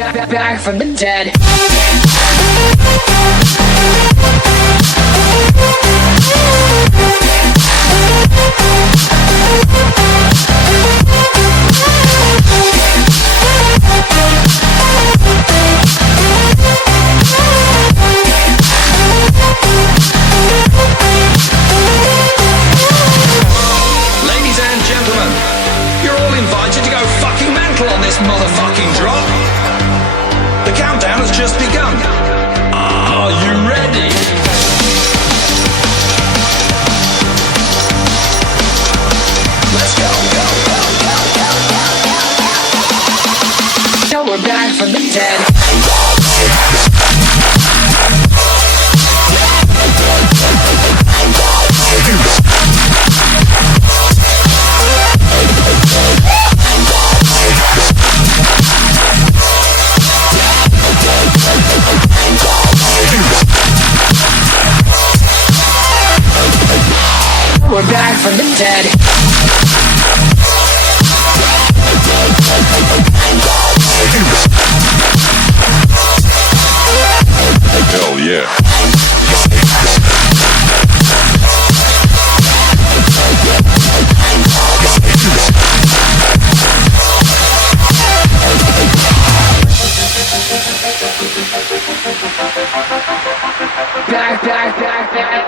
Back from the dead. Ladies and gentlemen, you're all invited to go fucking mental on this motherfucking drop. The countdown has just begun. Are you ready? Let's go, go, go, go, go, go. Now we're back from the dead. We're back from the dead. Hell yeah. Back, back, back, back.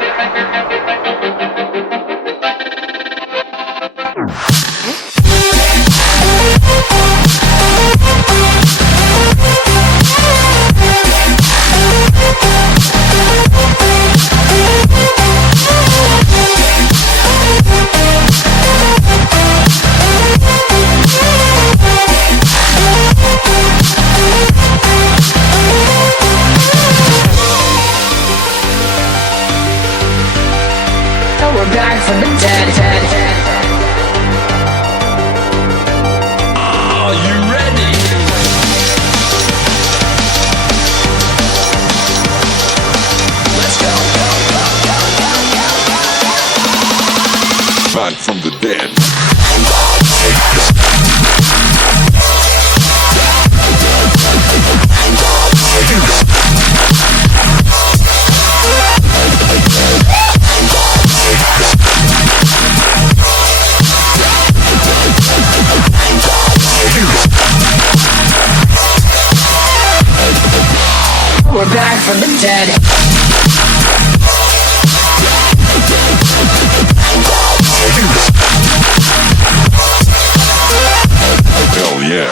We're back from the dead. Are you ready? Let's go, go, go, go, go, go. Back from the dead. We're back from the dead. Hell yeah.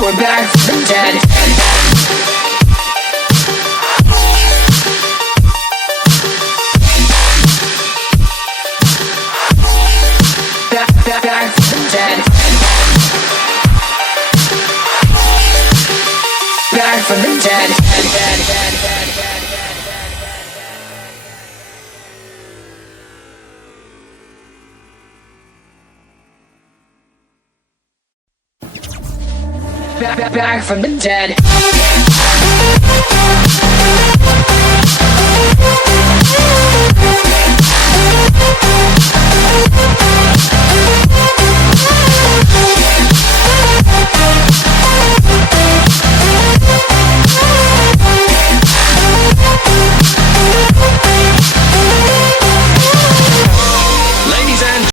We're back from the dead. Back from the dead. Back from the dead. Back from the dead.